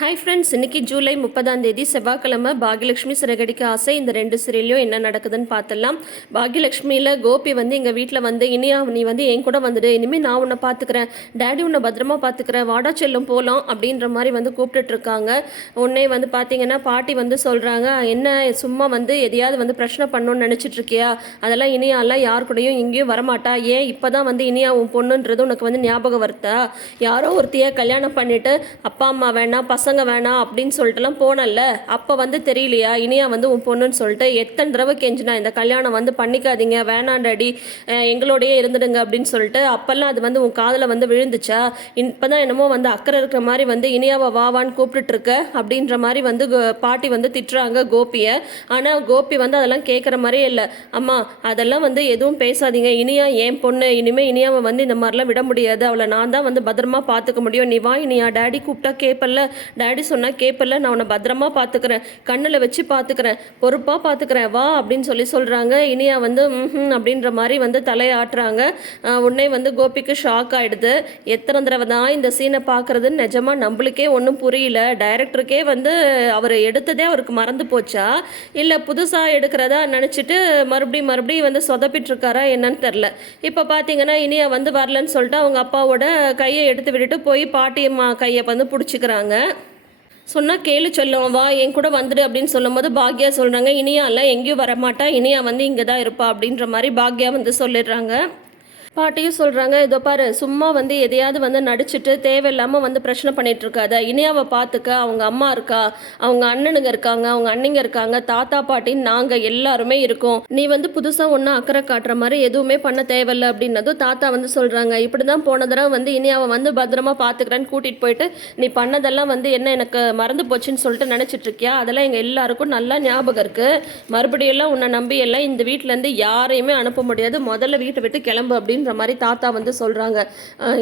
Hi friends இன்னைக்கு ஜூலை முப்பதாம் தேதி செவ்வாய்க்கிழமை பாகியலட்சுமி சிறகடிக்க ஆசை. இந்த ரெண்டு சிறையிலையும் என்ன நடக்குதுன்னு பார்த்துடலாம். பாகியலட்சுமியில் கோபி வந்து எங்கள் வீட்டில் வந்து இனியா நீ வந்து என் கூட வந்துடு. இனிமேல் நான் உன்னை பார்த்துக்கிறேன். டேடி உன்னை பத்திரமா பார்த்துக்கிறேன். வாடா செல்லும் போகலாம் அப்படின்ற மாதிரி வந்து கூப்பிட்டுட்ருக்காங்க உடனே வந்து பார்த்தீங்கன்னா பாட்டி வந்து சொல்கிறாங்க என்ன சும்மா வந்து எதையாவது வந்து பிரச்சனை பண்ணணும்னு நினச்சிட்ருக்கியா அதெல்லாம் இனியாலாம் யார் கூடயும் எங்கேயும் வரமாட்டா. ஏன் இப்போ தான் வந்து இனியா உன் பொண்ணுன்றது உனக்கு வந்து ஞாபகம் வருத்தா? யாரோ ஒருத்தையாக கல்யாணம் பண்ணிவிட்டு அப்பா அம்மா வேணாம் பசங்க பசங்க வேணாம் அப்படின்னு சொல்லிட்டுலாம் போனல அப்போ வந்து தெரியலையா? இனியா வந்து உன் பொண்ணுன்னு சொல்லிட்டு எத்தனை தடவை கெஞ்சினா இந்த கல்யாணம் வந்து பண்ணிக்காதீங்க வேணாம் எங்களோடையே இருந்துடுங்க அப்படின்னு சொல்லிட்டு அப்போல்லாம் அது வந்து உன் காதில் வந்து விழுந்துச்சா? இப்போ தான் என்னமோ வந்து அக்கறை இருக்கிற மாதிரி வந்து இனியாவை வாவான்னு கூப்பிட்டுட்டு இருக்க அப்படின்ற மாதிரி வந்து பாட்டி வந்து திட்டுறாங்க கோபியை. ஆனால் கோபி வந்து அதெல்லாம் கேட்குற மாதிரியே இல்லை. அம்மா அதெல்லாம் வந்து எதுவும் பேசாதீங்க. இனியா என் பொண்ணு இனிமேல் இனியாவை வந்து இந்த மாதிரிலாம் விட முடியாது. அவளை நான் தான் வந்து பத்திரமா பார்த்துக்க முடியும். நீ வா இனியா டேடி கூப்பிட்டா கேட்பல்ல டேடி சொன்னால் கேட்பல நான் உன்னை பத்திரமா பார்த்துக்கிறேன் கண்ணில் வச்சு பார்த்துக்கிறேன் பொறுப்பாக பார்த்துக்கிறேன் வா அப்படின்னு சொல்லி சொல்கிறாங்க இனியா வந்து ம் அப்படின்ற மாதிரி வந்து தலையாட்டுறாங்க. உடனே வந்து கோபிக்கு ஷாக் ஆகிடுது எத்தனை தடவை தான் இந்த சீனை பார்க்குறதுன்னு நிஜமாக நம்மளுக்கே ஒன்றும் புரியல. டைரக்டருக்கே வந்து அவர் எடுத்ததே அவருக்கு மறந்து போச்சா? இல்லை புதுசாக எடுக்கிறதா நினச்சிட்டு மறுபடியும் மறுபடியும் வந்து சொதப்பிட்டுருக்காரா என்னன்னு தெரில இப்போ பார்த்தீங்கன்னா இனியா வந்து வரலன்னு சொல்லிட்டு அவங்க அப்பாவோட கையை எடுத்து விட்டுட்டு போய் பாட்டியம்மா கையை வந்து பிடிச்சிக்கிறாங்க. சொன்னால் கேளு சொல்லும் வா என் கூட வந்துடு அப்படின்னு சொல்லும்போது பாக்யா சொல்கிறாங்க இனியா இல்லை எங்கேயும் வரமாட்டா இனியா வந்து இங்கே தான் இருப்பா அப்படின்ற மாதிரி பாக்யா வந்து சொல்லிடுறாங்க. பாட்டியும் சொல்கிறாங்க இதோ பாரு சும்மா வந்து எதையாவது வந்து நடிச்சுட்டு தேவையில்லாமல் வந்து பிரச்சனை பண்ணிட்டு இருக்காத. இனியாவை பார்த்துக்க அவங்க அம்மா இருக்கா? அவங்க அண்ணனுங்க இருக்காங்க. அவங்க அண்ணிங்க இருக்காங்க. தாத்தா பாட்டின்னு நாங்கள் எல்லாருமே இருக்கோம். நீ வந்து புதுசாக ஒன்றும் அக்கறை காட்டுற மாதிரி எதுவுமே பண்ண தேவையில்ல. அப்படின்னதும் தாத்தா வந்து சொல்கிறாங்க இப்படி தான் போன தடவை வந்து இனியாவை வந்து பத்திரமா பார்த்துக்கிறேன்னு கூட்டிகிட்டு போயிட்டு நீ பண்ணதெல்லாம் வந்து என்ன எனக்கு மறந்து போச்சுன்னு சொல்லிட்டு நினச்சிட்டு இருக்கியா? அதெல்லாம் எங்கள் எல்லாருக்கும் நல்லா ஞாபகம் இருக்குது மறுபடியெல்லாம் உன்னை நம்பி எல்லாம் இந்த வீட்டிலேருந்து யாரையுமே அனுப்ப முடியாது. முதல்ல வீட்டை விட்டு கிளம்பு அப்படின்ற மாதிரி தாத்தா வந்து சொல்கிறாங்க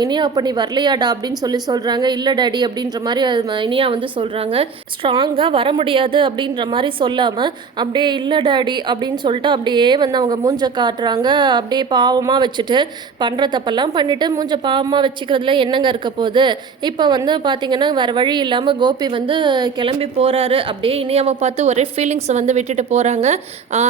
இனியா அப்போ நீ வரலையாடா? அப்படின்னு சொல்லி சொல்கிறாங்க இல்லை டாடி அப்படின்ற மாதிரி இனியா வந்து சொல்கிறாங்க ஸ்ட்ராங்காக வர முடியாது அப்படின்ற மாதிரி சொல்லாமல் அப்படியே இல்லை டாடி அப்படின்னு சொல்லிட்டு அப்படியே வந்து அவங்க மூஞ்ச காட்டுறாங்க. அப்படியே பாவமாக வச்சுட்டு பண்ணுற தப்பெல்லாம் பண்ணிவிட்டு மூஞ்ச பாவமாக வச்சுக்கிறதுல என்னங்க இருக்க போகுது? இப்போ வந்து பார்த்தீங்கன்னா வேறு வழி இல்லாமல் கோபி வந்து கிளம்பி போகிறாரு அப்படியே இனியாவை பார்த்து ஒரே ஃபீலிங்ஸை வந்து விட்டுட்டு போகிறாங்க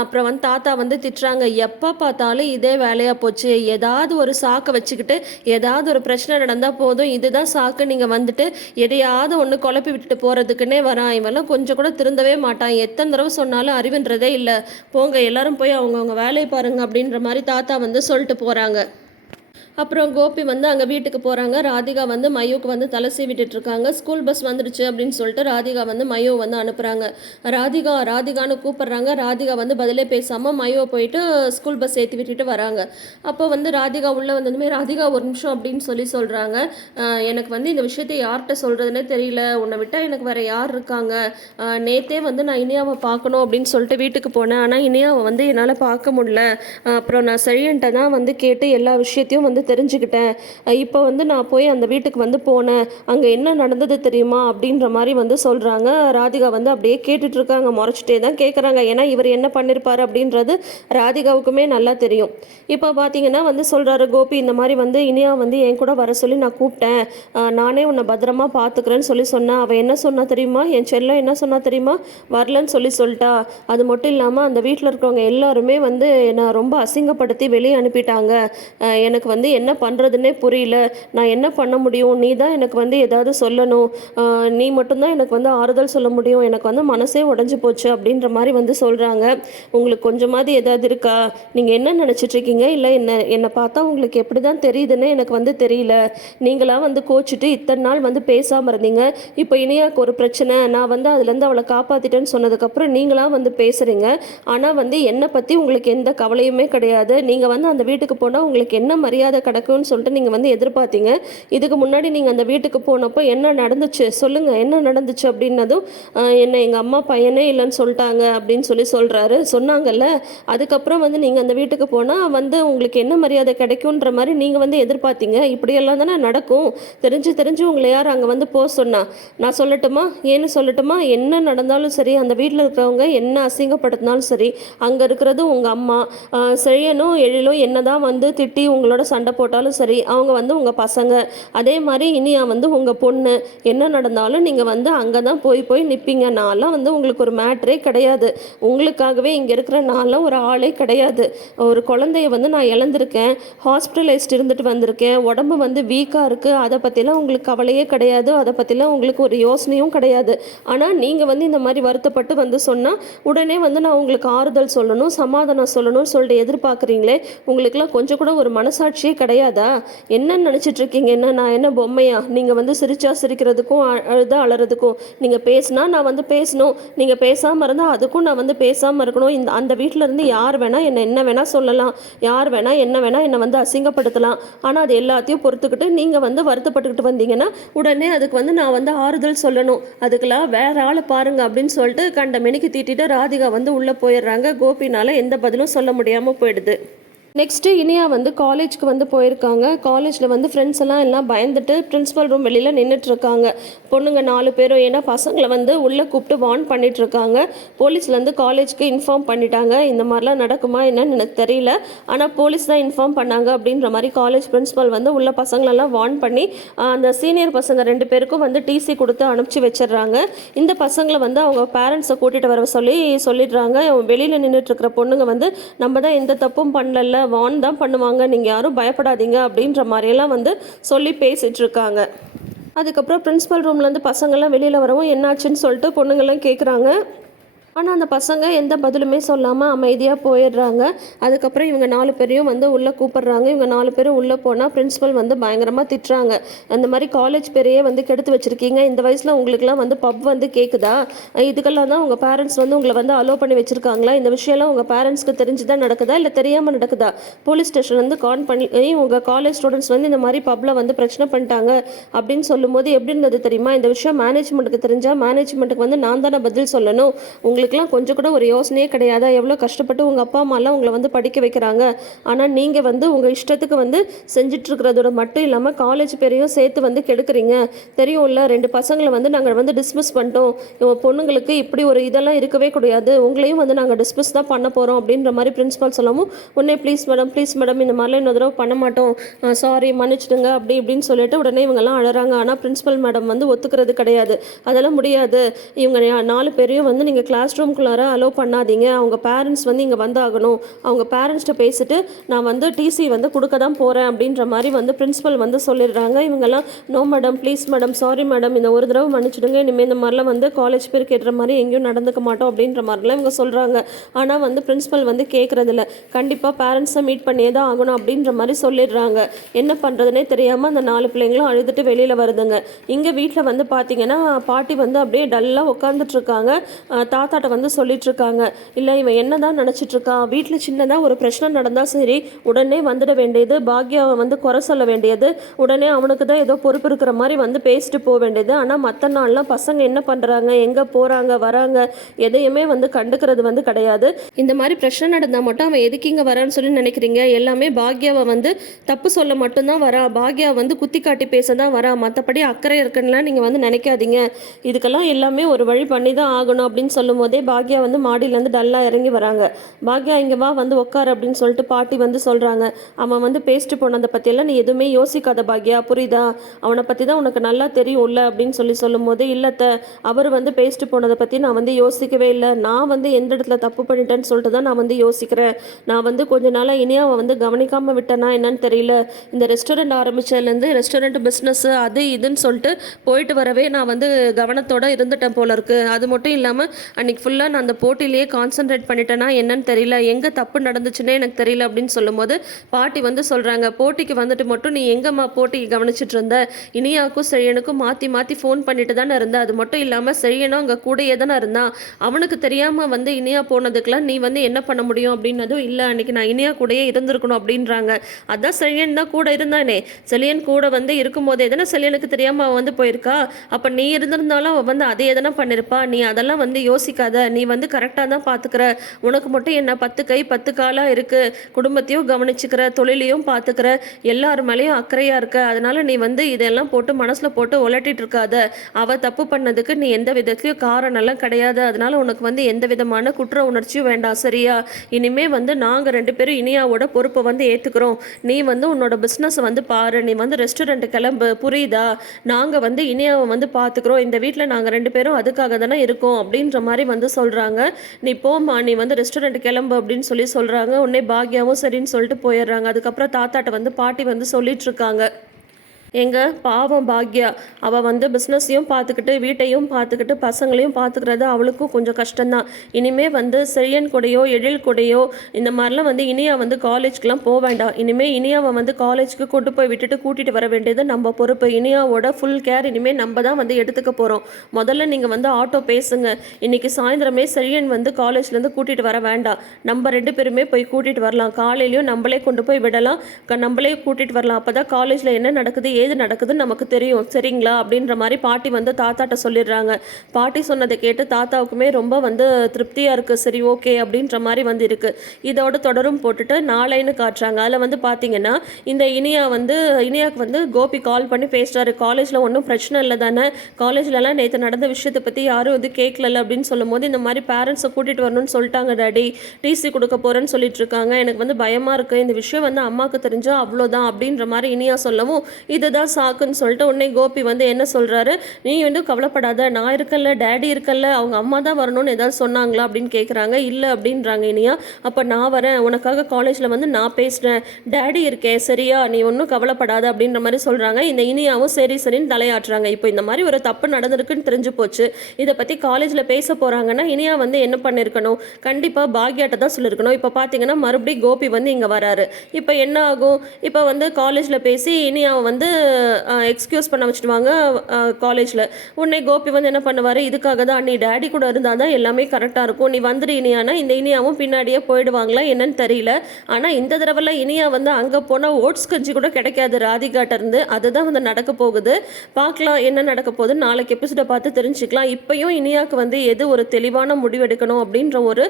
அப்புறம் வந்து தாத்தா வந்து திட்டுறாங்க. எப்போ பார்த்தாலும் இதே வேலையாக போச்சு. ஏதாவது ஒரு சாக்கை வச்சுக்கிட்டு ஏதாவது ஒரு பிரச்சனை நடந்தால் போதும். இதுதான் சாக்கு. நீங்கள் வந்துட்டு எதையாவது ஒன்று குழப்பி விட்டுட்டு போகிறதுக்குன்னே வரான். இவெல்லாம் கொஞ்சம் கூட திருந்தவே மாட்டான். எத்தனை தடவை சொன்னாலும் அறிவுன்றதே இல்லை. போங்க எல்லாரும் போய் அவங்கவுங்க வேலையை பாருங்க அப்படின்ற மாதிரி தாத்தா வந்து சொல்லிட்டு போகிறாங்க அப்புறம் கோபி வந்து அங்கே வீட்டுக்கு போகிறாங்க ராதிகா வந்து மயுவுக்கு வந்து தலை சீவிட்டு இருக்காங்க. ஸ்கூல் பஸ் வந்துடுச்சு அப்படின்னு சொல்லிட்டு ராதிகா வந்து மயு வந்து அனுப்புகிறாங்க ராதிகா ராதிகான்னு கூப்பிட்றாங்க. ராதிகா வந்து பதிலே பேசாமல் மயோ போயிட்டு ஸ்கூல் பஸ் ஏற்றி விட்டுட்டு வராங்க. அப்போ வந்து ராதிகா உள்ளே வந்ததுமே ராதிகா ஒரு நிமிஷம் அப்படின்னு சொல்லி சொல்கிறாங்க எனக்கு வந்து இந்த விஷயத்தை யார்கிட்ட சொல்கிறதுனே தெரியல. உன்னை விட்டால் எனக்கு வேறு யார் இருக்காங்க? நேத்தே வந்து நான் இனியாவை பார்க்கணும் அப்படின்னு சொல்லிட்டு வீட்டுக்கு போனேன். ஆனால் இனியாவை வந்து என்னால் பார்க்க முடியல. அப்புறம் நான் சரியன்ட்ட தான் வந்து கேட்டு எல்லா விஷயத்தையும் வந்து தெரிஞ்சுக்கிட்டேன். இப்போ வந்து நான் போய் அந்த வீட்டுக்கு வந்து போனேன். அங்கே என்ன நடந்தது தெரியுமா? அப்படின்ற மாதிரி வந்து சொல்கிறாங்க ராதிகா வந்து அப்படியே கேட்டுட்ருக்காங்க. முறைச்சிட்டே தான் கேட்குறாங்க ஏன்னா இவர் என்ன பண்ணியிருப்பார் அப்படின்றது ராதிகாவுக்குமே நல்லா தெரியும். இப்போ பார்த்தீங்கன்னா வந்து சொல்கிறாரு கோபி இந்த மாதிரி வந்து இனியா வந்து என் கூட வர சொல்லி நான் கூப்பிட்டேன். நானே உன்னை பத்திரமா பார்த்துக்கிறேன்னு சொல்லி சொன்னேன் அவள் என்ன சொன்னா தெரியுமா? என் செல்லம் என்ன சொன்னா தெரியுமா? வரலன்னு சொல்லி சொல்லிட்டா. அது மட்டும் இல்லாமல் அந்த வீட்டில் இருக்கிறவங்க எல்லாருமே வந்து என்னை ரொம்ப அசிங்கப்படுத்தி வெளியே அனுப்பிட்டாங்க. எனக்கு வந்து என்ன பண்ணுறதுன்னே புரியல. நான் என்ன பண்ண முடியும்? நீ தான் எனக்கு வந்து ஏதாவது சொல்லணும். நீ மட்டும்தான் எனக்கு வந்து ஆறுதல் சொல்ல முடியும். எனக்கு வந்து மனசே உடஞ்சி போச்சு அப்படின்ற மாதிரி வந்து சொல்கிறாங்க உங்களுக்கு கொஞ்சமாவது ஏதாவது இருக்கா? நீங்கள் என்ன நினச்சிட்ருக்கீங்க இல்லை என்ன என்னை பார்த்தா உங்களுக்கு எப்படி தான் தெரியுதுன்னு எனக்கு வந்து தெரியல. நீங்களாம் வந்து கோச்சிட்டு இத்தனை நாள் வந்து பேசாமல் இருந்தீங்க. இப்போ இனியாக்கு ஒரு பிரச்சனை. நான் வந்து அதுலேருந்து அவளை காப்பாற்றிட்டேன்னு சொன்னதுக்கப்புறம் நீங்களாம் வந்து பேசுகிறீங்க ஆனால் வந்து என்னை பற்றி உங்களுக்கு எந்த கவலையுமே கிடையாது. நீங்கள் வந்து அந்த வீட்டுக்கு போனால் உங்களுக்கு என்ன மரியாதை கிடக்குன்னு சொல்லிட்டு நீங்கள் வந்து எதிர்பார்த்தீங்க. இதுக்கு முன்னாடி நீங்கள் அந்த வீட்டுக்கு போனப்போ என்ன நடந்துச்சு? சொல்லுங்கள் என்ன நடந்துச்சு அப்படின்னதும் என்ன எங்கள் அம்மா பையனே இல்லைன்னு சொல்லிட்டாங்க அப்படின்னு சொல்லி சொல்கிறாரு சொன்னாங்கல்ல அதுக்கப்புறம் வந்து நீங்கள் அந்த வீட்டுக்கு போனால் வந்து உங்களுக்கு என்ன மரியாதை கிடைக்குன்ற மாதிரி நீங்கள் வந்து எதிர்பார்த்தீங்க. இப்படியெல்லாம் தானே நடக்கும். தெரிஞ்சு தெரிஞ்சு உங்களை யார் அங்கே வந்து போக சொன்னா? நான் சொல்லட்டுமா? ஏன்னு சொல்லட்டுமா? என்ன நடந்தாலும் சரி அந்த வீட்டில் இருக்கிறவங்க என்ன அசிங்கப்படுத்தினாலும் சரி அங்கே இருக்கிறது உங்கள் அம்மா ஆஹ் செழியனும் எழிலும் என்ன தான் வந்து திட்டி உங்களோட சண்டை போட்டாலும் சரி அவங்க வந்து உங்கள் பசங்க. அதே மாதிரி இனியா வந்து உங்கள் பொண்ணு. என்ன நடந்தாலும் நீங்கள் வந்து அங்கே தான் போய் போய் நிற்பீங்க நான்லாம் வந்து உங்களுக்கு ஒரு மேட்ரே கிடையாது. உங்களுக்காகவே இங்கே இருக்கிற நான்லாம் ஒரு ஆளே கிடையாது. ஒரு குழந்தைய வந்து நான் இழந்திருக்கேன். ஹாஸ்பிட்டலைஸ்ட் இருந்துட்டு வந்திருக்கேன். உடம்பு வந்து வீக்காக இருக்குது அதை பற்றிலாம் உங்களுக்கு கவலையே கிடையாது. அதை பற்றிலாம் உங்களுக்கு ஒரு யோசனையும் கிடையாது. ஆனால் நீங்கள் வந்து இந்த மாதிரி வருத்தப்பட்டு வந்து சொன்னால் உடனே வந்து நான் உங்களுக்கு ஆறுதல் சொல்லணும் சமாதானம் சொல்லணும்னு சொல்லிட்டு எதிர்பார்க்குறீங்களே உங்களுக்குலாம் கொஞ்சம் கூட ஒரு மனசாட்சியே கிடையாதா? என்ன நினச்சிட்டு இருக்கீங்க என்ன நான் என்ன பொம்மையா? நீங்கள் வந்து சிரிச்சா சிரிக்கிறதுக்கும் அழுதா அழறதுக்கும். நீங்கள் பேசுனா நான் வந்து பேசணும். நீங்கள் பேசாமல் இருந்தால் அதுக்கும் நான் வந்து பேசாமல் இருக்கணும். இந்த அந்த வீட்டில் இருந்து யார் வேணால் என்னை என்ன வேணால் சொல்லலாம். யார் வேணால் என்ன வேணால் என்னை வந்து அசிங்கப்படுத்தலாம். ஆனால் அது எல்லாத்தையும் பொறுத்துக்கிட்டு நீங்கள் வந்து வருத்தப்பட்டுக்கிட்டு வந்தீங்கன்னா உடனே அதுக்கு வந்து நான் வந்து ஆறுதல் சொல்லணும். அதுக்கெல்லாம் வேற ஆளை பாருங்க அப்படின்னு சொல்லிட்டு கண்ட மெனிக்கு தீட்டிட்டு ராதிகா வந்து உள்ளே போயிடுறாங்க. கோபினால எந்த பதிலும் சொல்ல முடியாமல் போயிடுது. நெக்ஸ்ட்டு இனியா வந்து காலேஜ்க்கு வந்து போயிருக்காங்க. காலேஜில் வந்து ஃப்ரெண்ட்ஸ் எல்லாம் எல்லாம் பயந்துட்டு பிரின்ஸிபல் ரூம் வெளியில் நின்றுட்டுருக்காங்க பொண்ணுங்க நாலு பேரும் ஏன்னா பசங்களை வந்து உள்ளே கூப்பிட்டு வார்ன் பண்ணிட்டு இருக்காங்க போலீஸ்லேருந்து காலேஜ்க்கு இன்ஃபார்ம் பண்ணிட்டாங்க. இந்த மாதிரிலாம் நடக்குமா என்னன்னு எனக்கு தெரியல. ஆனால் போலீஸ் தான் இன்ஃபார்ம் பண்ணாங்க அப்படின்ற மாதிரி காலேஜ் பிரின்ஸிபல் வந்து உள்ள பசங்களெல்லாம் வார்ன் பண்ணி அந்த சீனியர் பசங்க ரெண்டு பேருக்கும் வந்து டிசி கொடுத்து அனுப்பிச்சி வச்சிடுறாங்க. இந்த பசங்களை வந்து அவங்க பேரண்ட்ஸை கூட்டிகிட்டு வர சொல்லி சொல்லிடுறாங்க. வெளியில் நின்றுட்டு இருக்கிற பொண்ணுங்க வந்து நம்ம தான் எந்த தப்பும் பண்ணல வான் தான் பண்ணுவாங்க. நீங்கள் யாரும் பயப்படாதீங்க அப்படின்ற மாதிரியெல்லாம் வந்து சொல்லி பேசிகிட்ருக்காங்க இருக்காங்க அதுக்கப்புறம் பிரின்ஸிபல் ரூம்லேருந்து பசங்கள்லாம் வெளியில் வரவும் என்னாச்சுன்னு சொல்லிட்டு பொண்ணுங்கள்லாம் கேட்குறாங்க ஆனால் அந்த பசங்க எந்த பதிலுமே சொல்லாமல் அமைதியாக போயிடுறாங்க. அதுக்கப்புறம் இவங்க நாலு பேரையும் வந்து உள்ளே கூப்பிடுறாங்க. இவங்க நாலு பேரும் உள்ளே போனால் பிரின்ஸிபல் வந்து பயங்கரமாக திட்டுறாங்க. அந்த மாதிரி காலேஜ் பேரையே வந்து கெடுத்து வச்சுருக்கீங்க. இந்த வயசில் உங்களுக்குலாம் வந்து பப் வந்து கேட்குதா இதுக்கெல்லாம் தான் உங்கள் பேரண்ட்ஸ் வந்து உங்களை வந்து அலோவ் பண்ணி வச்சுருக்காங்களா? இந்த விஷயம்லாம் உங்கள் பேரண்ட்ஸ்க்கு தெரிஞ்சு தான் நடக்குதா? இல்லை தெரியாமல் நடக்குதா? போலீஸ் ஸ்டேஷன் வந்து கான் பண்ணி உங்கள் காலேஜ் ஸ்டூடெண்ட்ஸ் வந்து இந்த மாதிரி பப்பில் வந்து பிரச்சனை பண்ணிட்டாங்க அப்படின்னு சொல்லும்போது எப்படி இருந்தது தெரியுமா? இந்த விஷயம் மேனேஜ்மெண்ட்டுக்கு தெரிஞ்சால் மேனேஜ்மெண்ட்டுக்கு வந்து நான் தானே பதில் சொல்லணும். உங்களுக்கு உங்களுக்குலாம் கொஞ்சம் கூட ஒரு யோசனையே கிடையாது. எவ்வளோ கஷ்டப்பட்டு உங்கள் அப்பா அம்மாலாம் உங்களை வந்து படிக்க வைக்கிறாங்க. ஆனால் நீங்கள் வந்து உங்கள் இஷ்டத்துக்கு வந்து செஞ்சுட்டு இருக்கிறதோட மட்டும் இல்லாமல் காலேஜ் பேரையும் சேர்த்து வந்து கெடுக்குறீங்க. தெரியும்ல ரெண்டு பசங்களை வந்து நாங்கள் வந்து டிஸ்மிஸ் பண்ணிட்டோம். இவன் பொண்ணுங்களுக்கு இப்படி ஒரு இதெல்லாம் இருக்கவே கூடாது உங்களையும் வந்து நாங்கள் டிஸ்மிஸ் தான் பண்ண போகிறோம் அப்படின்ற மாதிரி பிரின்ஸிபால் சொல்லவும் உடனே ப்ளீஸ் மேடம் ப்ளீஸ் மேடம் இந்த மாதிரிலாம் இன்னொரு தடவை பண்ண மாட்டோம். சாரி மன்னிச்சிடுங்க அப்படி இப்படின்னு சொல்லிட்டு உடனே இவங்கெல்லாம் அழறாங்க. ஆனால் பிரின்ஸிபல் மேடம் வந்து ஒத்துக்கிறது கிடையாது. அதெல்லாம் முடியாது. இவங்க நாலு பேரையும் வந்து நீங்கள் கிளாஸ் ரூம்குள்ளார அலோவ் பண்ணாதீங்க. அவங்க பேரண்ட்ஸ் வந்து இங்கே வந்தாகணும். அவங்க பேரண்ட்ஸ்கிட்ட பேசிட்டு நான் வந்து டிசி வந்து கொடுக்க தான் போகிறேன் அப்படின்ற மாதிரி வந்து பிரின்ஸிபல் வந்து சொல்லிடுறாங்க. இவங்கெல்லாம் no madam please madam sorry madam இந்த ஒரு தடவை மன்னிச்சிடுங்க. இனிமேல் இந்த மாதிரிலாம் வந்து காலேஜ் பேர் கேட்டுற மாதிரி எங்கேயும் நடந்துக்க மாட்டோம். அப்படின்ற மாதிரிலாம் இவங்க சொல்கிறாங்க ஆனால் வந்து பிரின்ஸிபல் வந்து கேட்குறதில்ல கண்டிப்பாக பேரண்ட்ஸை மீட் பண்ணியே தான் ஆகணும் அப்படின்ற மாதிரி சொல்லிடுறாங்க. என்ன பண்ணுறதுனே தெரியாமல் அந்த நாலு பிள்ளைங்களும் அழுதுட்டு வெளியில் வருதுங்க. இங்கே வீட்டில் வந்து பார்த்தீங்கன்னா பாட்டி வந்து அப்படியே டல்லாக உட்காந்துட்டு இருக்காங்க. ஆஹ் வந்து சொல்லிட்டு இருக்காங்க இல்லை இவன் என்ன தான் நினச்சிட்டு இருக்கான் வீட்டில் சின்னதாக ஒரு பிரச்சனை நடந்தால் சரி உடனே வந்துட வேண்டியது. பாக்யாவை வந்து குறை சொல்ல வேண்டியது. உடனே அவனுக்கு தான் ஏதோ பொறுப்பு இருக்கிற மாதிரி வந்து பேசிட்டு போக வேண்டியது. ஆனால் மற்ற நாள்லாம் பசங்க என்ன பண்ணுறாங்க எங்கே போகிறாங்க வராங்க? எதையுமே வந்து கண்டுக்கிறது வந்து கிடையாது. இந்த மாதிரி பிரச்சனை நடந்தால் மட்டும் அவன் எதுக்கு இங்கே வரான்னு சொல்லி நினைக்கிறீங்க? எல்லாமே பாக்யாவை வந்து தப்பு சொல்ல மட்டும்தான் வரா. பாக்யா வந்து குத்தி காட்டி பேச தான் வரா. மற்றபடி அக்கறை இருக்குன்னா நீங்கள் வந்து நினைக்காதீங்க. இதுக்கெல்லாம் எல்லாமே ஒரு வழி பண்ணி தான் ஆகணும் அப்படின்னு சொல்லும் போதே பாக்யா வந்து மாடியிலேருந்து டல்லாக இறங்கி வராங்க. பாக்யா இங்கே வா வந்து உட்காரு அப்படின்னு சொல்லிட்டு பாட்டி வந்து சொல்கிறாங்க அவன் வந்து பேஸ்ட்டு போனதை பற்றியெல்லாம் நீ எதுவுமே யோசிக்காத பாக்யா புரியுதா? அவனை பற்றி தான் உனக்கு நல்லா தெரியும் இல்லை அப்படின்னு சொல்லி சொல்லும் போது இல்லத்த அவர் வந்து பேஸ்ட்டு போனதை பற்றி நான் வந்து யோசிக்கவே இல்லை. நான் வந்து எந்த இடத்துல தப்பு பண்ணிட்டேன்னு சொல்லிட்டு தான் நான் வந்து யோசிக்கிறேன். நான் வந்து கொஞ்ச நாளாக இனியும் அவன் வந்து கவனிக்காமல் விட்டேனா என்னன்னு தெரியல. இந்த ரெஸ்டாரண்ட் ஆரம்பிச்சதுலேருந்து ரெஸ்டாரண்ட் பிஸ்னஸ்ஸு அது இதுன்னு சொல்லிட்டு போயிட்டு வரவே நான் வந்து கவனத்தோடு இருந்துட்டேன் போல இருக்கு. அது மட்டும் இல்லாமல் அன்னைக்கு ஃபுல்லாக நான் அந்த போட்டியிலேயே கான்சென்ட்ரேட் பண்ணிட்டேன்னா என்னன்னு தெரியல. எங்கே தப்பு நடந்துச்சுன்னே எனக்கு தெரியல அப்படின்னு சொல்லும்போது பாட்டி வந்து சொல்கிறாங்க போட்டிக்கு வந்துட்டு மட்டும் நீ எங்கம்மா போட்டி கவனிச்சிட்டு இருந்த? இனியாவுக்கும் செழியனுக்கும் மாற்றி மாற்றி ஃபோன் பண்ணிட்டு தானே இருந்த? அது மட்டும் இல்லாமல் செழியனும் அங்கே கூடயே தானே இருந்தான் அவனுக்கு தெரியாமல் வந்து இனியா போனதுக்கெல்லாம் நீ வந்து என்ன பண்ண முடியும்? அப்படின்னதும் இல்லை அன்னைக்கு நான் இனியா கூடயே இருந்திருக்கணும் அப்படின்றாங்க. அதான் செழியன் தான் கூட இருந்தானே. செழியன் கூட வந்து இருக்கும்போது எதனா செழியனுக்கு தெரியாமல் அவன் வந்து போயிருக்கா? அப்போ நீ இருந்திருந்தாலும் அவள் வந்து அதை எதனா பண்ணியிருப்பா நீ அதெல்லாம் வந்து யோசிக்கா பார்த்துக்காத நீ வந்து கரெக்டாக தான் பார்த்துக்கிற. உனக்கு மட்டும் என்ன பத்து கை பத்து காலாக இருக்குது குடும்பத்தையும் கவனிச்சுக்கிற தொழிலையும் பார்த்துக்கிற. எல்லார் மேலேயும் அக்கறையாக இருக்க. அதனால் நீ வந்து இதெல்லாம் போட்டு மனசில் போட்டு உலட்டிட்டு இருக்காத. அவள் தப்பு பண்ணதுக்கு நீ எந்த விதத்துலையும் காரணம்லாம் கிடையாது. அதனால் உனக்கு வந்து எந்த விதமான குற்ற உணர்ச்சியும் வேண்டாம் சரியா? இனிமே வந்து நாங்கள் ரெண்டு பேரும் இனியாவோட பொறுப்பை வந்து ஏற்றுக்கிறோம் நீ வந்து உன்னோட பிஸ்னஸை வந்து பாரு. நீ வந்து ரெஸ்டாரண்ட் கிளம்பு. புரியுதா? நாங்கள் வந்து இனியாவை வந்து பார்த்துக்குறோம். இந்த வீட்டில் நாங்கள் ரெண்டு பேரும் அதுக்காக தானே இருக்கோம். அப்படின்ற மாதிரி வந்து சொல்கிறாங்க நீ போம்மா நீ வந்து ரெஸ்டாரண்ட் கிளம்பு அப்படின்னு சொல்லி சொல்கிறாங்க உடனே பாக்யாவும் சரின்னு சொல்லிட்டு போயிடுறாங்க. அதுக்கப்புறம் தாத்தாட்ட வந்து பாட்டி வந்து சொல்லிட்டு இருக்காங்க. எங்கள் பாவம் பாக்யா. அவள் வந்து பிஸ்னஸையும் பார்த்துக்கிட்டு வீட்டையும் பார்த்துக்கிட்டு பசங்களையும் பார்த்துக்கிறது அவளுக்கும் கொஞ்சம் கஷ்டம்தான். இனிமே வந்து செழியன் கூடையோ எழில் கூடையோ இந்த மாதிரிலாம் வந்து இனியா வந்து காலேஜ்க்குலாம் போக வேண்டாம். இனிமேல் இனியாவை வந்து காலேஜ்க்கு கொண்டு போய் விட்டுட்டு கூட்டிகிட்டு வர வேண்டியது நம்ம பொறுப்பு. இனியாவோட ஃபுல் கேர் இனிமேல் நம்ம தான் வந்து எடுத்துக்க போகிறோம் முதல்ல நீங்கள் வந்து ஆட்டோ பேசுங்க. இன்றைக்கி சாயந்தரமே செழியன் வந்து காலேஜ்லேருந்து கூட்டிகிட்டு வர வேண்டாம். நம்ம ரெண்டு பேருமே போய் கூட்டிகிட்டு வரலாம். காலையிலையும் நம்மளே கொண்டு போய் விடலாம். க- நம்மளே கூட்டிகிட்டு வரலாம். அப்போ தான் காலேஜில் என்ன நடக்குது ஏது நடக்குதுன்னு நமக்கு தெரியும். சரிங்களா? அப்படின்ற மாதிரி பாட்டி வந்து தாத்தாட்ட சொல்லிடுறாங்க. பாட்டி சொன்னதை கேட்டு தாத்தாவுக்குமே ரொம்ப வந்து திருப்தியாக இருக்குது சரி ஓகே அப்படின்ற மாதிரி வந்து இருக்குது இதோட தொடரும் போட்டுட்டு நாளைன்னு காட்டுறாங்க. அதில் வந்து பார்த்தீங்கன்னா இந்த இனியா வந்து இனியாவுக்கு வந்து கோபி கால் பண்ணி பேசுகிறாரு காலேஜில் ஒன்றும் பிரச்சனை இல்லை தானே? காலேஜ்லலாம் நேற்று நடந்த விஷயத்தை பற்றி யாரும் வந்து கேட்கல அப்படின்னு சொல்லும்போது இந்த மாதிரி பேரண்ட்ஸை கூட்டிகிட்டு வரணும்னு சொல்லிட்டாங்க டாடி டிசி கொடுக்க போகிறேன்னு சொல்லிட்டு இருக்காங்க. எனக்கு வந்து பயமாக இருக்குது இந்த விஷயம் வந்து அம்மாவுக்கு தெரிஞ்சால் அவ்வளோதான் அப்படின்ற மாதிரி இனியா சொல்லவும் இது இதுதான் சாக்குன்னு சொல்லிட்டு உடனே கோபி வந்து என்ன சொல்கிறாரு நீ வந்து கவலைப்படாத நான் இருக்கல்ல டேடி இருக்கல்ல அவங்க அம்மா தான் வரணும்னு ஏதாவது சொன்னாங்களா அப்படின்னு கேட்குறாங்க இல்லை அப்படின்றாங்க இனியா. அப்போ நான் வரேன். உனக்காக காலேஜில் வந்து நான் பேசுகிறேன் டேடி இருக்கேன் சரியா? நீ ஒன்றும் கவலைப்படாத அப்படின்ற மாதிரி சொல்கிறாங்க இந்த இனியாவும் சரி சரின்னு தலையாட்டுறாங்க. இப்போ இந்த மாதிரி ஒரு தப்பு நடந்திருக்குன்னு தெரிஞ்சு போச்சு. இதை பற்றி காலேஜில் பேச போகிறாங்கன்னா இனியா வந்து என்ன பண்ணியிருக்கணும் கண்டிப்பாக பாக்யாட்ட தான் சொல்லியிருக்கணும் இப்போ பார்த்தீங்கன்னா மறுபடியும் கோபி வந்து இங்கே வராரு. இப்போ என்ன ஆகும்? இப்போ வந்து காலேஜில் பேசி இனியாவை வந்து எக்ஸ்கியூஸ் பண்ண வச்சுடுவாங்க காலேஜில் உடனே கோபி வந்து என்ன பண்ணுவார் இதுக்காக தான் நீ டேடி கூட இருந்தால் தான் எல்லாமே கரெக்டாக இருக்கும். நீ வந்துடு இனியானா இந்த இனியாவும் பின்னாடியே போயிடுவாங்களா என்னன்னு தெரியல. ஆனால் இந்த தடவைல இனியா வந்து அங்கே போனால் ஓட்ஸ் கஞ்சி கூட கிடைக்காது ராதிகாட்ட அதை அதுதான் வந்து நடக்க போகுது. பார்க்கலாம் என்ன நடக்க போகுது. நாளைக்கு எபிசோடை பார்த்து தெரிஞ்சுக்கலாம். இப்போயும் இனியாவுக்கு வந்து எது ஒரு தெளிவான முடிவு எடுக்கணும் அப்படின்ற ஒரு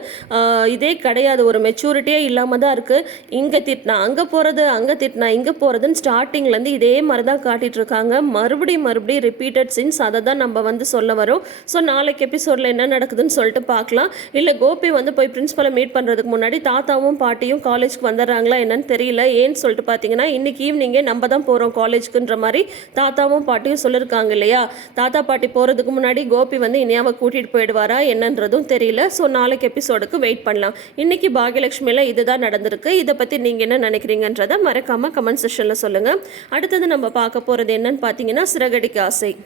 இதே கிடையாது. ஒரு மெச்சூரிட்டியே இல்லாமல் தான் இருக்குது இங்கே திட்டினா அங்கே போகிறது அங்கே திட்டினா இங்கே போகிறதுன்னு ஸ்டார்டிங்லேருந்து இதே மாதிரி தான் காட்டிட்டு இருக்காங்க மறுபடியும் மறுபடியும் ரிப்பீட்டட் சீன்ஸ் அதை தான் நம்ம வந்து சொல்ல வரோம். ஸோ நாளைக்கு எபிசோடில் என்ன நடக்குதுன்னு சொல்லிட்டு பார்க்கலாம். இல்லை கோபி வந்து போய் பிரின்ஸ்பலை மீட் பண்ணுறதுக்கு முன்னாடி தாத்தாவும் பாட்டியும் காலேஜ்க்கு வந்துடுறாங்களா என்னன்னு தெரியல. ஏன்னு சொல்லிட்டு பார்த்தீங்கன்னா இன்றைக்கி ஈவினிங்கே நம்ம தான் போகிறோம் காலேஜ்க்குன்ற மாதிரி தாத்தாவும் பாட்டியும் சொல்லியிருக்காங்க இல்லையா? தாத்தா பாட்டி போகிறதுக்கு முன்னாடி கோபி வந்து இனியாவை கூட்டிகிட்டு போயிடுவாரா என்னன்றதும் தெரியல. ஸோ நாளைக்கு எபிசோடுக்கு வெயிட் பண்ணலாம். இன்றைக்கி பாகியலட்சுமியில் இதுதான் நடந்திருக்கு. இதை பற்றி நீங்கள் என்ன நினைக்கிறீங்கன்றதை மறக்காமல் கமெண்ட் செஷனில் சொல்லுங்கள் அடுத்தது நம்ம பார்க்க போகிறது என்னன்னு பார்த்தீங்கன்னா சிறகடிக்கு ஆசை.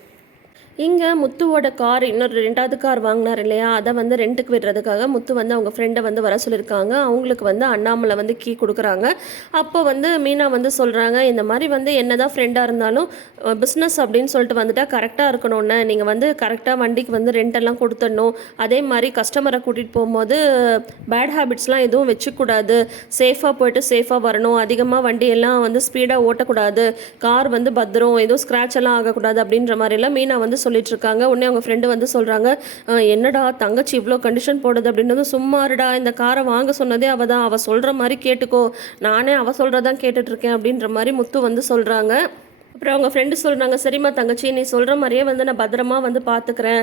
இங்கே முத்துவோட கார் இன்னொரு ரெண்டாவது கார் வாங்கினார் இல்லையா? அதை வந்து ரெண்ட்டுக்கு விடுறதுக்காக முத்து வந்து அவங்க ஃப்ரெண்டை வந்து வர சொல்லியிருக்காங்க. அவங்களுக்கு வந்து அண்ணாமலை வந்து கீ கொடுக்குறாங்க. அப்போ வந்து மீனா வந்து சொல்கிறாங்க இந்த மாதிரி வந்து என்ன தான் ஃப்ரெண்டாக இருந்தாலும் பிஸ்னஸ் அப்படின்னு சொல்லிட்டு வந்துட்டால் கரெக்டாக இருக்கணும்னு. நீங்கள் வந்து கரெக்டாக வண்டிக்கு வந்து ரெண்டெல்லாம் கொடுத்துடணும். அதே மாதிரி கஸ்டமரை கூட்டிகிட்டு போகும்போது பேட் ஹேபிட்ஸ்லாம் எதுவும் வச்சுக்கூடாது. சேஃபாக போயிட்டு சேஃபாக வரணும். அதிகமாக வண்டி எல்லாம் வந்து ஸ்பீடாக ஓட்டக்கூடாது. கார் வந்து பத்திரம் எதுவும் ஸ்க்ராட்ச் எல்லாம் ஆகக்கூடாது அப்படின்ற மாதிரிலாம் மீனா வந்து சொல்லிட்டு இருக்காங்க உடனே அவங்க ஃப்ரெண்டு வந்து சொல்கிறாங்க என்னடா தங்கச்சி இவ்வளோ கண்டிஷன் போடுது? அப்படின்றது சும்மாருடா இந்த காரை வாங்க சொன்னதே அவள் தான். அவள் சொல்கிற மாதிரி கேட்டுக்கோ. நானே அவள் சொல்கிறதான் கேட்டுட்ருக்கேன். அப்படின்ற மாதிரி முத்து வந்து சொல்கிறாங்க அப்புறம் அவங்க ஃப்ரெண்டு சொல்கிறாங்க சரிம்மா தங்கச்சி நீ சொல்கிற மாதிரியே வந்து நான் பத்திரமா வந்து பார்த்துக்கிறேன்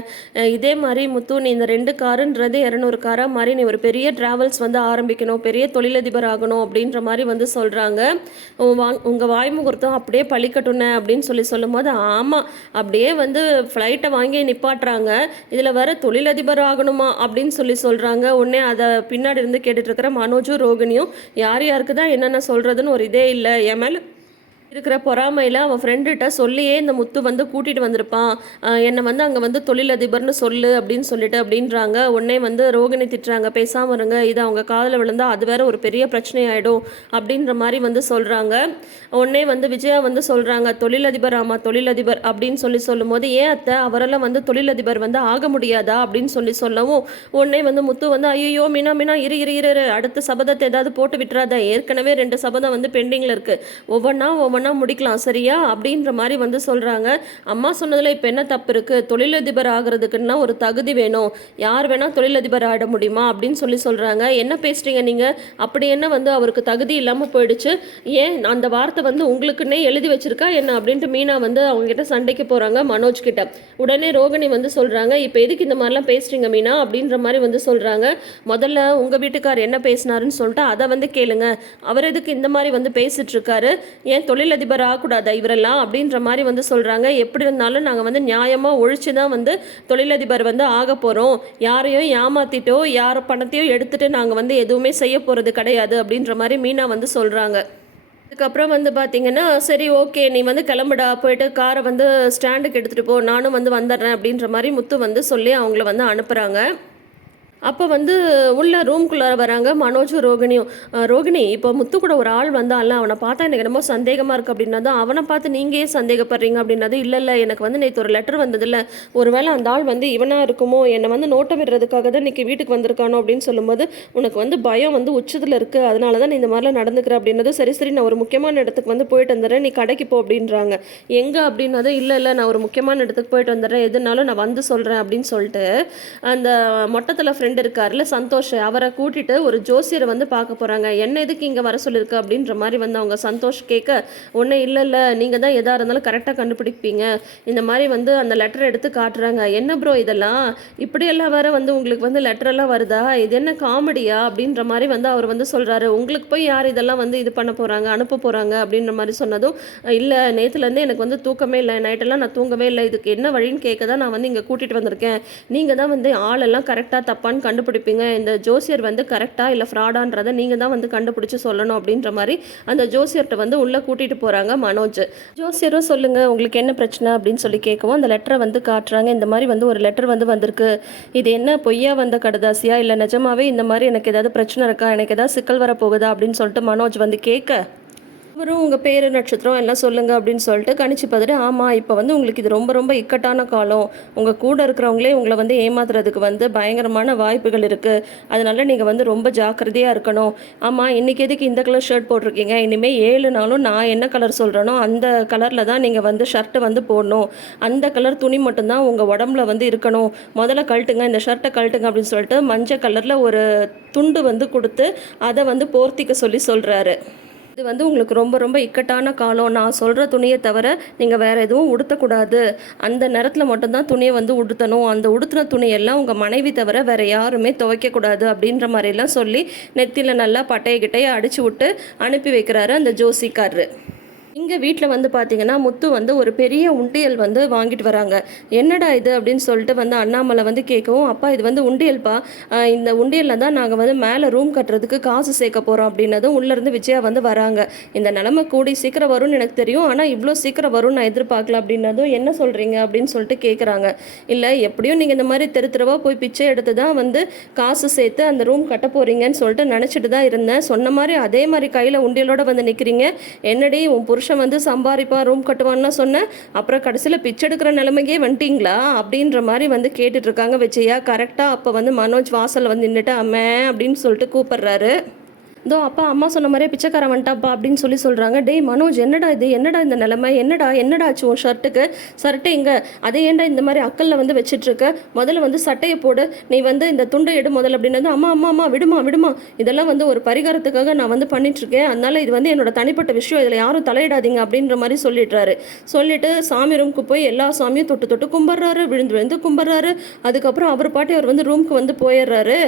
இதே மாதிரி முத்து நீ இந்த ரெண்டு காருன்றது இரநூறு காராக மாதிரி நீ ஒரு பெரிய ட்ராவல்ஸ் வந்து ஆரம்பிக்கணும் பெரிய தொழிலதிபர் ஆகணும் அப்படின்ற மாதிரி வந்து சொல்கிறாங்க உங்கள் வாய் முகூர்த்தம் அப்படியே பழிக்கட்டுனே அப்படின்னு சொல்லி சொல்லும்போது ஆமாம் அப்படியே வந்து ஃப்ளைட்டை வாங்கி நிப்பாட்டுறாங்க. இதில் வேற தொழிலதிபர் ஆகணுமா அப்படின்னு சொல்லி சொல்கிறாங்க உடனே அதை பின்னாடி இருந்து கேட்டுட்ருக்கிற மனோஜும் ரோகிணியும் யார் யாருக்கு தான் என்னென்ன சொல்கிறதுன்னு ஒரு இதே இல்லை. என் மேலே இருக்கிற பொறாமையில் அவன் ஃப்ரெண்டுகிட்ட சொல்லியே இந்த முத்து வந்து கூட்டிகிட்டு வந்திருப்பான். என்னை வந்து அங்கே வந்து தொழிலதிபர்னு சொல்லு அப்படின்னு சொல்லிட்டு அப்படின்றாங்க. உடனே வந்து ரோகிணி திட்டுறாங்க. பேசாமல் இருங்க. இது அவங்க காதில் விழுந்தால் அது வேற ஒரு பெரிய பிரச்சனை ஆகிடும் அப்படின்ற மாதிரி வந்து சொல்கிறாங்க உடனே வந்து விஜயா வந்து சொல்கிறாங்க தொழிலதிபர் ஆமாம் தொழிலதிபர் அப்படின்னு சொல்லி சொல்லும்போது ஏன் அத்தை அவரெல்லாம் வந்து தொழிலதிபர் வந்து ஆக முடியாதா? அப்படின்னு சொல்லி சொல்லவும் உடனே வந்து முத்து வந்து ஐயோ மீனா மீனா இரு இரு இரு இரு. அடுத்த சபதத்தை ஏதாவது போட்டு விட்டுறாத. ஏற்கனவே ரெண்டு சபதம் வந்து பெண்டிங்கில் இருக்குது ஒவ்வொன்றா ஒவ்வொன்றா ஒன்றா முடிக்கலாம் சரியா? அப்படின்ற மாதிரி வந்து சொல்கிறாங்க அம்மா சொன்னதில் இப்போ என்ன தப்பு இருக்குது தொழிலதிபர் ஆகிறதுக்குன்னா ஒரு தகுதி வேணும். யார் வேணால் தொழிலதிபர் ஆட முடியுமா? அப்படின்னு சொல்லி சொல்கிறாங்க என்ன பேசுகிறீங்க நீங்கள் அப்படி என்ன வந்து அவருக்கு தகுதி இல்லாமல் போயிடுச்சு? ஏன் அந்த வார்த்தை வந்து உங்களுக்குன்னே எழுதி வச்சிருக்கா என்ன? அப்படின்ட்டு மீனா வந்து அவங்ககிட்ட சண்டைக்கு போகிறாங்க மனோஜ் கிட்ட. உடனே ரோகிணி வந்து சொல்கிறாங்க இப்போ எதுக்கு இந்த மாதிரிலாம் பேசுகிறீங்க மீனா? அப்படின்ற மாதிரி வந்து சொல்கிறாங்க முதல்ல உங்கள் வீட்டுக்கார் என்ன பேசினாருன்னு சொல்லிட்டு அதை வந்து கேளுங்க. அவர் எதுக்கு இந்த மாதிரி வந்து பேசிட்டு இருக்காரு? ஏன் தொழிலதிபர் ஆகக்கூடாதா? இவரெல்லாம் அப்படின்ற மாதிரி வந்து சொல்கிறாங்க எப்படி இருந்தாலும் நாங்கள் வந்து நியாயமாக ஒழிச்சு தான் வந்து தொழிலதிபர் வந்து ஆக போகிறோம் யாரையும் ஏமாத்திட்டோ யார் பணத்தையோ எடுத்துகிட்டு நாங்கள் வந்து எதுவுமே செய்ய போகிறது கிடையாது அப்படின்ற மாதிரி மீனா வந்து சொல்கிறாங்க அதுக்கப்புறம் வந்து பார்த்தீங்கன்னா சரி ஓகே நீ வந்து கிளம்புடா போயிட்டு காரை வந்து ஸ்டாண்டுக்கு எடுத்துகிட்டு போ நானும் வந்து வந்துடுறேன் அப்படின்ற மாதிரி முத்து வந்து சொல்லி அவங்கள வந்து அனுப்புகிறாங்க அப்போ வந்து உள்ள ரூம்குள்ளே வராங்க மனோஜும் ரோகிணியும். ரோகிணி இப்போ முத்து கூட ஒரு ஆள் வந்தால அவனை பார்த்தா எனக்கு என்னமோ சந்தேகமாக இருக்குது அப்படின்னதும் அவனை பார்த்து நீங்கள் ஏன் சந்தேகப்படுறீங்க அப்படின்னது இல்லை இல்லை எனக்கு வந்து நேற்று ஒரு லெட்டர் வந்ததில்ல ஒருவேளை அந்த ஆள் வந்து இவனாக இருக்குமோ என்னை வந்து நோட்டை விடுறதுக்காக தான் இன்றைக்கி வீட்டுக்கு வந்திருக்கானோ அப்படின்னு சொல்லும்போது உனக்கு வந்து பயம் வந்து உச்சத்தில் இருக்குது அதனால தான் நீ இந்த மாதிரிலாம் நடந்துக்கிற அப்படின்னதும் சரி சரி நான் ஒரு முக்கியமான இடத்துக்கு வந்து போயிட்டு வந்துடுறேன் நீ கடைக்கு போ அப்படின்றாங்க. எங்கே அப்படின்னதும் இல்லை இல்லை நான் ஒரு முக்கியமான இடத்துக்கு போயிட்டு வந்துடுறேன் எதுனாலும் நான் வந்து சொல்கிறேன் அப்படின்னு சொல்லிட்டு அந்த மொட்டத்தில் ஃப்ரெண்ட் இருக்கார்ல சந்தோஷ் அவரை கூட்டிட்டு ஒரு ஜோசியரை வந்து பார்க்க போகிறாங்க என்ன எதுக்கு இங்கே வர சொல்லியிருக்கு அப்படின்ற மாதிரி வந்து அவங்க சந்தோஷ் கேட்க ஒன்றும் இல்லை இல்லை நீங்கள் தான் எதாக இருந்தாலும் கரெக்டாக கண்டுபிடிப்பீங்க. இந்த மாதிரி வந்து அந்த லெட்டர் எடுத்து காட்டுறாங்க. என்ன ப்ரோ இதெல்லாம்? இப்படியெல்லாம் வேற வந்து உங்களுக்கு வந்து லெட்டரெல்லாம் வருதா? இது என்ன காமெடியா அப்படின்ற மாதிரி வந்து அவர் வந்து சொல்கிறாரு உங்களுக்கு போய் யார் இதெல்லாம் வந்து இது பண்ண போகிறாங்க அனுப்ப போகிறாங்க அப்படின்ற மாதிரி சொன்னதும் இல்லை நேற்றுலேருந்து எனக்கு வந்து தூக்கமே இல்லை. நைட்டெல்லாம் நான் தூங்கவே இல்லை. இதுக்கு என்ன வழின்னு கேட்க தான் நான் வந்து இங்கே கூட்டிகிட்டு வந்திருக்கேன். நீங்கள் தான் வந்து ஆளெல்லாம் கரெக்டாக தப்பான்னு கண்டுபிடிப்பீங்க? இந்த ஜோசியர் வந்து கரெக்டாக இல்லை ஃப்ராடான்றதை நீங்கள் தான் வந்து கண்டுபிடிச்சி சொல்லணும் அப்படின்ற மாதிரி அந்த ஜோசியர்கிட்ட வந்து உள்ளே கூட்டிகிட்டு போகிறாங்க மனோஜ். ஜோசியரும் சொல்லுங்கள் உங்களுக்கு என்ன பிரச்சனை? அப்படின்னு சொல்லி கேட்கவும் அந்த லெட்டரை வந்து காட்டுறாங்க. இந்த மாதிரி வந்து ஒரு லெட்டர் வந்து வந்திருக்கு. இது என்ன பொய்யா வந்த கடதாசியா? இல்லை நிஜமாவே இந்த மாதிரி எனக்கு ஏதாவது பிரச்சனை இருக்கா? எனக்கு ஏதாவது சிக்கல் வர போகுதா அப்படின்னு சொல்லிட்டு மனோஜ் வந்து கேட்க அப்புறம் உங்கள் பேர் நட்சத்திரம் எல்லாம் சொல்லுங்கள் அப்படின்னு சொல்லிட்டு கணிச்சு பார்த்துட்டு ஆமாம் இப்போ வந்து உங்களுக்கு இது ரொம்ப ரொம்ப இக்கட்டான காலம். உங்கள் கூட இருக்கிறவங்களே உங்களை வந்து ஏமாத்துறதுக்கு வந்து பயங்கரமான வாய்ப்புகள் இருக்குது அதனால நீங்கள் வந்து ரொம்ப ஜாக்கிரதையாக இருக்கணும். ஆமாம் இன்றைக்கி எதுக்கு இந்த கலர் ஷர்ட் போட்டிருக்கீங்க? இனிமேல் ஏழு நாளும் நான் என்ன கலர் சொல்கிறேனோ அந்த கலரில் தான் நீங்கள் வந்து ஷர்ட்டை வந்து போடணும். அந்த கலர் துணி மட்டும்தான் உங்கள் உடம்புல வந்து இருக்கணும். முதல்ல கழட்டுங்க இந்த ஷர்ட்டை கழட்டுங்க அப்படின்னு சொல்லிட்டு மஞ்சள் கலரில் ஒரு துண்டு வந்து கொடுத்து அதை வந்து போர்த்திக்க சொல்லி சொல்கிறாரு இது வந்து உங்களுக்கு ரொம்ப ரொம்ப இக்கட்டான காலம். நான் சொல்கிற துணியை தவிர நீங்கள் வேறு எதுவும் உடுத்தக்கூடாது. அந்த நேரத்தில் மட்டும்தான் துணியை வந்து உடுத்தணும். அந்த உடுத்தின துணியெல்லாம் உங்கள் மனைவி தவிர வேறு யாருமே துவைக்கக்கூடாது அப்படின்ற மாதிரிலாம் சொல்லி நெத்தியில் நல்லா பட்டையை கிட்டையை அடிச்சு விட்டு அனுப்பி வைக்கிறாரு அந்த ஜோசிக்காரரு. இங்கே வீட்டில் வந்து பார்த்தீங்கன்னா முத்து வந்து ஒரு பெரிய உண்டியல் வந்து வாங்கிட்டு வராங்க. என்னடா இது அப்படின்னு சொல்லிட்டு வந்து அண்ணாமலை வந்து கேட்கவும் அப்பா இது வந்து உண்டியல்ப்பா இந்த உண்டியலில் தான் நாங்கள் வந்து மேலே ரூம் கட்டுறதுக்கு காசு சேர்க்க போகிறோம் அப்படின்னதும் உள்ளேருந்து விஜயா வந்து வராங்க. இந்த நிலமை கூடி சீக்கிரம் வரும்னு எனக்கு தெரியும். ஆனால் இவ்வளோ சீக்கிரம் வரும்னு நான் எதிர்பார்க்கல அப்படின்னதும் என்ன சொல்கிறீங்க அப்படின்னு சொல்லிட்டு கேட்குறாங்க இல்லை எப்படியும் நீங்கள் இந்த மாதிரி தெரு தெருவாக போய் பிச்சை எடுத்து தான் வந்து காசு சேர்த்து அந்த ரூம் கட்ட போகிறீங்கன்னு சொல்லிட்டு நினச்சிட்டு தான் இருந்தேன். சொன்ன மாதிரி அதே மாதிரி கையில் உண்டியலோட வந்து நிற்கிறீங்க என்னடி உன் புருஷன் வந்து சம்பாதிப்பான் ரூம் கட்டுவான்னு சொன்னேன். அப்புறம் கடைசியில் பிச்சை எடுக்கிற நிலைமைக்கே வந்துட்டீங்களா? அப்படின்ற மாதிரி வந்து கேட்டுட்ருக்காங்க விஜயா கரெக்டாக அப்போ வந்து மனோஜ் வாசலில் வந்து நின்றுட்டு அம்மே அப்படின்னு சொல்லிட்டு கூப்பிட்றாரு. இதோ அப்பா அம்மா சொன்ன மாதிரியே பிச்சைக்காரன் வந்துட்டாப்பா அப்படின்னு சொல்லி சொல்கிறாங்க டேய் மனோஜ் என்னடா இது? என்னடா இந்த நிலைமை? என்னடா? என்னடா ஆச்சு உன் ஷர்ட்டுக்கு? சட்டை இங்கே அதே ஏன்டா இந்த மாதிரி அக்கல்ல வந்து வச்சுட்ருக்க? முதல்ல வந்து சட்டையை போடு. நீ வந்து இந்த துண்டை எடு முதல்ல அப்படின்னது அம்மா அம்மா அம்மா விடுமா விடுமா? இதெல்லாம் வந்து ஒரு பரிகாரத்துக்காக நான் வந்து பண்ணிகிட்ருக்கேன் அதனால் இது வந்து என்னோட தனிப்பட்ட விஷயம். இதில் யாரும் தலையிடாதீங்க அப்படின்ற மாதிரி சொல்லிடுறாரு. சொல்லிட்டு சாமி ரூமுக்கு போய் எல்லா சாமியும் தொட்டு தொட்டு கும்பிட்றாரு. விழுந்து விழுந்து கும்பிட்றாரு. அதுக்கப்புறம் அவர் பாட்டி அவர் வந்து ரூமுக்கு வந்து போயிடுறாரு.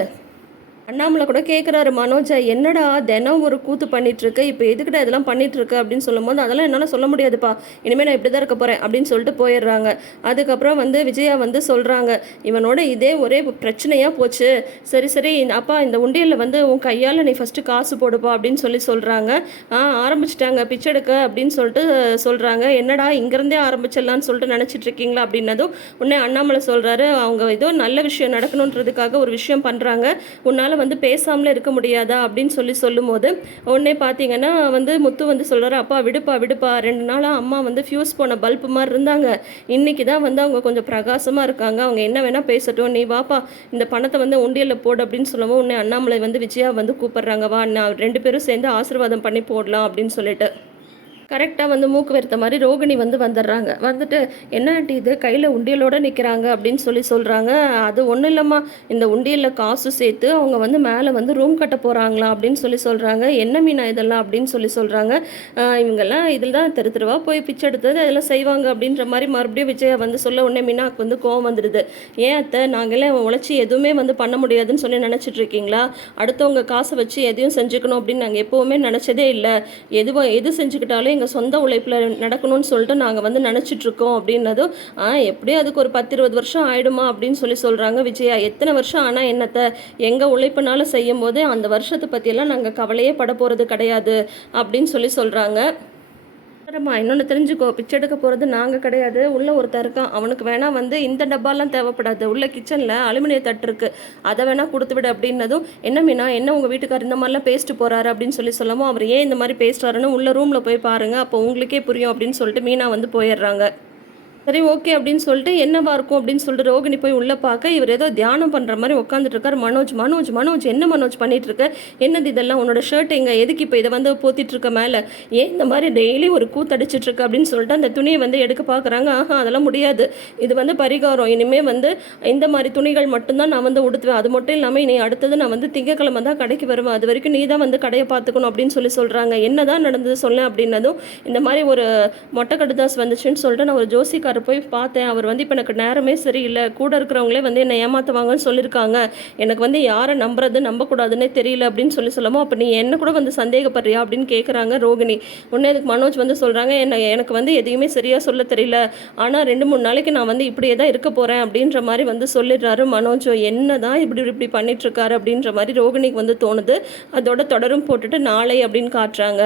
அண்ணாமலை கூட கேட்குறாரு மனோஜா என்னடா தினம் ஒரு கூத்து பண்ணிட்டுருக்க? இப்போ எதுக்குடா இதெல்லாம் பண்ணிட்டு அப்படின்னு சொல்லும்போது அதெல்லாம் என்னால் சொல்ல முடியாதுப்பா. இனிமேல் நான் இப்படி தான் இருக்க போகிறேன் அப்படின்னு சொல்லிட்டு போயிடுறாங்க. அதுக்கப்புறம் வந்து விஜயா வந்து சொல்கிறாங்க இவனோட இதே ஒரே பிரச்சனையாக போச்சு. சரி சரி அப்பா இந்த உண்டியலில் வந்து உன் கையால் நீ ஃபஸ்ட்டு காசு போடுப்பா அப்படின்னு சொல்லி சொல்கிறாங்க ஆ ஆரம்பிச்சிட்டாங்க. பிச்சை எடுக்க அப்படின்னு சொல்லிட்டு சொல்கிறாங்க என்னடா இங்கேருந்தே ஆரம்பிச்சிடலான்னு சொல்லிட்டு நினச்சிட்டு இருக்கீங்களா? அப்படின்னதும் உடனே அண்ணாமலை சொல்கிறாரு அவங்க ஏதோ நல்ல விஷயம் நடக்கணுன்றதுக்காக ஒரு விஷயம் பண்ணுறாங்க உன்னால் வந்து பேசாமலே இருக்க முடியாதா அப்படின்னு சொல்லி சொல்லும்போது உடனே பார்த்தீங்கன்னா வந்து முத்து வந்து சொல்கிறாரு அப்பா விடுப்பா விடுப்பா. ரெண்டு நாளாக அம்மா வந்து ஃபியூஸ் போன பல்ப் மாதிரி இருந்தாங்க. இன்னைக்கு தான் வந்து அவங்க கொஞ்சம் பிரகாசமாக இருக்காங்க. அவங்க என்ன வேணால் பேசட்டும். நீ வாப்பா இந்த பணத்தை வந்து உண்டியலில் போடு அப்படின்னு சொல்லவும் உன்னை அண்ணாமலை வந்து விஜயா வந்து கூப்பிட்றாங்க. வா நான் ரெண்டு பேரும் சேர்ந்து ஆசீர்வாதம் பண்ணி போடலாம் அப்படின்னு சொல்லிட்டு. கரெக்டாக வந்து மூக்கு வெறுத்த மாதிரி ரோகிணி வந்து வந்துடுறாங்க. வந்துட்டு என்ன ஆண்டி இது? கையில் உண்டியலோடு நிற்கிறாங்க அப்படின்னு சொல்லி சொல்கிறாங்க அது ஒன்றும் இல்லைம்மா. இந்த உண்டியலில் காசு சேர்த்து அவங்க வந்து மேலே வந்து ரூம் கட்ட போகிறாங்களா அப்படின்னு சொல்லி சொல்கிறாங்க என்ன மீனா இதெல்லாம்? அப்படின்னு சொல்லி சொல்கிறாங்க இவங்கெல்லாம் இதில் தான் தெரு தெருவாக போய் பிச்சை எடுத்தது அதெல்லாம் செய்வாங்க அப்படின்ற மாதிரி மறுபடியும் விஜயா வந்து சொல்ல உடனே மீனாக்கு வந்து கோவம் வந்துடுது. ஏன் அத்தை? நாங்களே உழைச்சி எதுவுமே வந்து பண்ண முடியாதுன்னு சொல்லி நினச்சிட்டு இருக்கீங்களா? அடுத்தவங்க காசை வச்சு எதையும் செஞ்சுக்கணும் அப்படின்னு நாங்கள் எப்போவுமே நினச்சதே இல்லை. எதுவும் எது செஞ்சுக்கிட்டாலும் எங்கள் சொந்த உழைப்பில் நடக்கணும்னு சொல்லிட்டு நாங்கள் வந்து நினச்சிட்ருக்கோம் அப்படின்னதும் ஆ எப்படியும் அதுக்கு ஒரு பத்து இருபது வருஷம் ஆயிடுமா? அப்படின்னு சொல்லி சொல்கிறாங்க விஜயா. எத்தனை வருஷம் ஆனால் என்னத்தை? எங்கள் உழைப்பினால செய்யும் போது அந்த வருஷத்தை பற்றியெல்லாம் நாங்கள் கவலையே பட போகிறது கிடையாது அப்படின்னு சொல்லி சொல்கிறாங்க அப்புறமா இன்னொன்று தெரிஞ்சுக்கோ பிச்சை எடுக்க போகிறது நாங்கள் கிடையாது. உள்ளே ஒருத்தர் இருக்கான். அவனுக்கு வேணால் வந்து இந்த டப்பாலாம் தேவைப்படாது. உள்ள கிச்சனில் அலுமினிய தட்டு இருக்குது அதை வேணால் கொடுத்து விடு அப்படின்னதும் என்ன மீனா என்ன உங்கள் வீட்டுக்கார் இந்த மாதிரிலாம் பேசிட்டு போகிறாரு அப்படின்னு சொல்லி சொல்லவும் அவர் ஏன் இந்த மாதிரி பேசுகிறாருன்னு உள்ள ரூமில் போய் பாருங்கள் அப்போ உங்களுக்கே புரியும். அப்படின்னு சொல்லிட்டு மீனா வந்து போயிடுறாங்க. சரி ஓகே அப்படின்னு சொல்லிட்டு என்னவா இருக்கும் அப்படின்னு சொல்லிட்டு ரோகிணி போய் உள்ளே பார்க்க இவர் ஏதோ தியானம் பண்ணுற மாதிரி உட்காந்துட்டு இருக்காரு. மனோஜ் மனோஜ் மனோஜ் என்ன மனோஜ் பண்ணிட்டு இருக்க? என்னது இதெல்லாம்? உன்னோட ஷர்ட் எங்க? எதுக்கு இப்போ இதை வந்து போத்திட்டு இருக்க மேலே? ஏன் இந்த மாதிரி டெய்லி ஒரு கூத்தடிச்சிட்டு இருக்க அப்படின்னு சொல்லிட்டு அந்த துணியை வந்து எடுக்க பார்க்குறாங்க. ஆஹா அதெல்லாம் முடியாது. இது வந்து பரிகாரம். இனிமேல் வந்து இந்த மாதிரி துணிகள் மட்டும்தான் நான் வந்து உடுத்துவேன். அது மட்டும் இல்லாமல் இனி அடுத்தது நான் வந்து திங்கக்கிழமை தான் கடைக்கு வருவேன். அது வரைக்கும் நீ தான் வந்து கடையை பார்த்துக்கணும் அப்படின்னு சொல்லி சொல்கிறாங்க என்னதான் நடந்தது சொல்லேன் அப்படின்னதும் இந்த மாதிரி ஒரு மொட்டை கடுதாஸ் வந்துச்சுன்னு சொல்லிட்டு நான் ஒரு ஜோசிக்கார போய் பார்த்தேன். அவர் வந்து இப்போ எனக்கு நேரமே சரியில்லை. கூட இருக்கிறவங்களே வந்து என்னை ஏமாற்றுவாங்கன்னு சொல்லியிருக்காங்க. எனக்கு வந்து யாரை நம்புறது நம்பக்கூடாதுன்னே தெரியல அப்படின்னு சொல்லி சொல்லமோ அப்போ நீ என்ன கூட வந்து சந்தேகப்படுறியா அப்படின்னு கேட்குறாங்க ரோகிணி. உடனே அதுக்கு மனோஜ் வந்து சொல்கிறாங்க என்ன எனக்கு வந்து எதையுமே சரியாக சொல்ல தெரியல. ஆனால் ரெண்டு மூணு நாளைக்கு நான் வந்து இப்படியே தான் இருக்க போகிறேன் அப்படின்ற மாதிரி வந்து சொல்லிடுறாரு மனோஜ். என்ன தான் இப்படி இப்படி பண்ணிட்டுருக்காரு அப்படின்ற மாதிரி ரோகிணிக்கு வந்து தோணுது. அதோட தொடரும் போட்டுட்டு நாளை அப்படின்னு காட்டுறாங்க.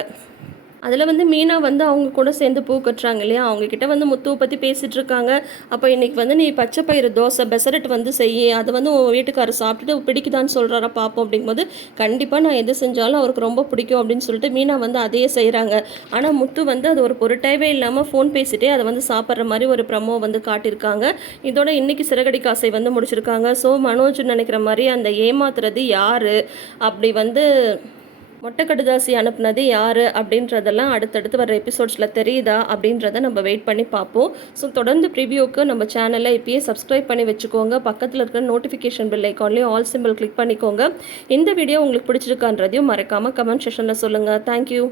அதில் வந்து மீனா வந்து அவங்க கூட சேர்ந்து பூ கட்டுறாங்க இல்லையா? அவங்கக்கிட்ட வந்து முத்துவை பற்றி பேசிகிட்டு இருக்காங்க. அப்போ இன்றைக்கி வந்து நீ பச்சை பயிறு தோசை பெசரட் வந்து செய்ய அதை வந்து உன் வீட்டுக்காரர் சாப்பிட்டுட்டு பிடிக்குதான்னு சொல்கிறாரா பார்ப்போம் அப்படிங்கும்போது கண்டிப்பாக நான் எது செஞ்சாலும் அவருக்கு ரொம்ப பிடிக்கும் அப்படின்னு சொல்லிட்டு மீனா வந்து அதையே செய்கிறாங்க ஆனால் முத்து வந்து அது ஒரு பொருட்டாவே இல்லாமல் ஃபோன் பேசிகிட்டே அதை வந்து சாப்பிட்ற மாதிரி ஒரு ப்ரமோ வந்து காட்டியிருக்காங்க. இதோட இன்றைக்கி சிறகடி காசை வந்து முடிச்சிருக்காங்க. ஸோ மனோஜ் நினைக்கிற மாதிரி அந்த ஏமாத்துறது யார்? அப்படி வந்து மொட்டை கடுதாசி அனுப்புனது யார் அப்படின்றதெல்லாம் அடுத்தடுத்து வர எபிசோட்ஸில் தெரியுதா அப்படின்றத நம்ம வெயிட் பண்ணி பார்ப்போம். ஸோ தொடர்ந்து ப்ரிவியூக்கு நம்ம சேனலை இப்பயே சப்ஸ்கிரைப் பண்ணி வச்சுக்கோங்க. பக்கத்தில் இருக்கிற நோட்டிஃபிகேஷன் பில் ஐக்கான்லேயும் ஆல் சிம்பிள் கிளிக் பண்ணிக்கோங்க. இந்த வீடியோ உங்களுக்கு பிடிச்சிருக்கான்றதையும் மறக்காமல் கமெண்ட் செஷனில் சொல்லுங்கள் தேங்க்யூ